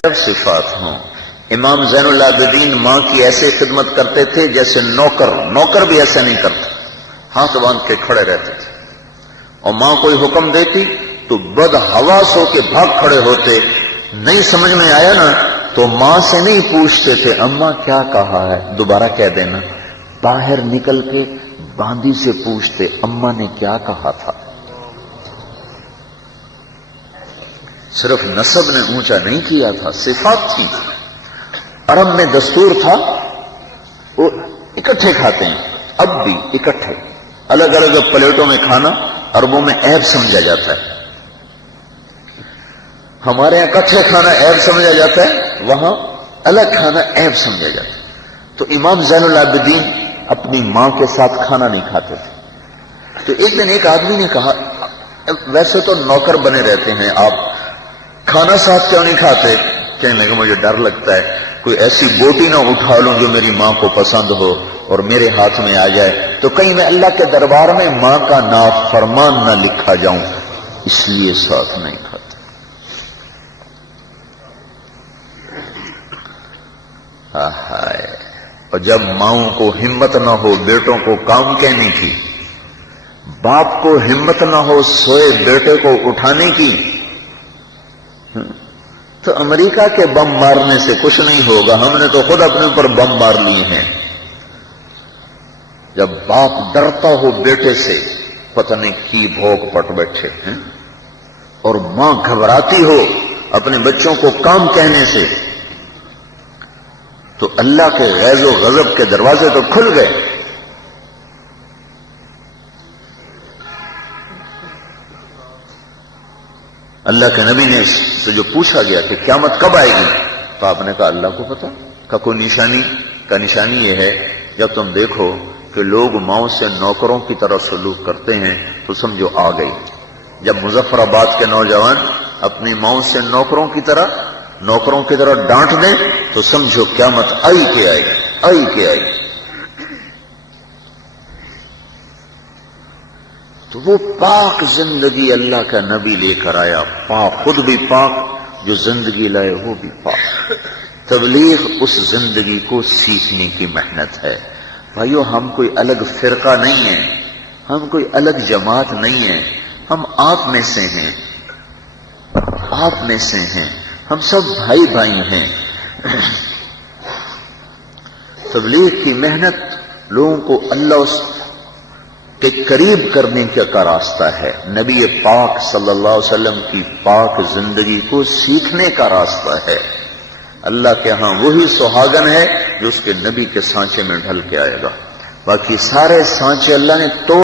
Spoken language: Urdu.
صفات ہوں۔ امام زین العابدین ماں کی ایسے خدمت کرتے تھے جیسے نوکر بھی ایسے نہیں کرتا، ہاتھ باندھ کے کھڑے رہتے تھے، اور ماں کوئی حکم دیتی تو بد حواس ہو کے بھاگ کھڑے ہوتے، نہیں سمجھ میں آیا نا تو ماں سے نہیں پوچھتے تھے اماں کیا کہا ہے، دوبارہ کہہ دینا، باہر نکل کے باندی سے پوچھتے اماں نے کیا کہا تھا۔ صرف نسب نے اونچا نہیں کیا تھا، صفات تھی۔ عرب میں دستور تھا وہ اکٹھے کھاتے ہیں، اب بھی اکٹھے، الگ الگ پلیٹوں میں کھانا عربوں میں عیب سمجھا جاتا ہے۔ ہمارے یہاں اکٹھے کھانا عیب سمجھا جاتا ہے، وہاں الگ کھانا عیب سمجھا جاتا ہے۔ تو امام زین العابدین اپنی ماں کے ساتھ کھانا نہیں کھاتے تھے۔ تو ایک دن ایک آدمی نے کہا ویسے تو نوکر بنے رہتے ہیں آپ، کھانا ساتھ کیوں نہیں کھاتے؟ کہنے لگا مجھے ڈر لگتا ہے کوئی ایسی بوٹی نہ اٹھا لوں جو میری ماں کو پسند ہو اور میرے ہاتھ میں آ جائے تو کہیں میں اللہ کے دربار میں ماں کا نافرمان نہ لکھا جاؤں، اس لیے ساتھ نہیں کھاتے۔ اور جب ماؤں کو ہمت نہ ہو بیٹوں کو کام کہنے کی، باپ کو ہمت نہ ہو سوئے بیٹے کو اٹھانے کی، تو امریکہ کے بم مارنے سے کچھ نہیں ہوگا، ہم نے تو خود اپنے اوپر بم مار لیے ہیں۔ جب باپ ڈرتا ہو بیٹے سے پتہ نہیں کی بھوک پٹ بیٹھے ہیں، اور ماں گھبراتی ہو اپنے بچوں کو کام کہنے سے، تو اللہ کے غیظ و غضب کے دروازے تو کھل گئے۔ اللہ کے نبی نے سے جو پوچھا گیا کہ قیامت کب آئے گی، تو آپ نے کہا اللہ کو پتا۔ کا کوئی نشانی یہ ہے جب تم دیکھو کہ لوگ ماؤں سے نوکروں کی طرح سلوک کرتے ہیں تو سمجھو آ گئی۔ جب مظفر آباد کے نوجوان اپنی ماؤں سے نوکروں کی طرح ڈانٹ دیں تو سمجھو قیامت آئی کہ آئی گی، آئی کہ آئی گی۔ تو وہ پاک زندگی اللہ کا نبی لے کر آیا، پاک، خود بھی پاک، جو زندگی لائے وہ بھی پاک۔ تبلیغ اس زندگی کو سیکھنے کی محنت ہے۔ بھائیو ہم کوئی الگ فرقہ نہیں ہیں، ہم کوئی الگ جماعت نہیں ہیں، ہم آپ میں سے ہیں، آپ میں سے ہیں، ہم سب بھائی بھائی ہیں۔ تبلیغ کی محنت لوگوں کو اللہ کے قریب کرنے کا راستہ ہے، نبی پاک صلی اللہ علیہ وسلم کی پاک زندگی کو سیکھنے کا راستہ ہے۔ اللہ کے ہاں وہی سہاگن ہے جو اس کے نبی کے سانچے میں ڈھل کے آئے گا، باقی سارے سانچے اللہ نے توڑ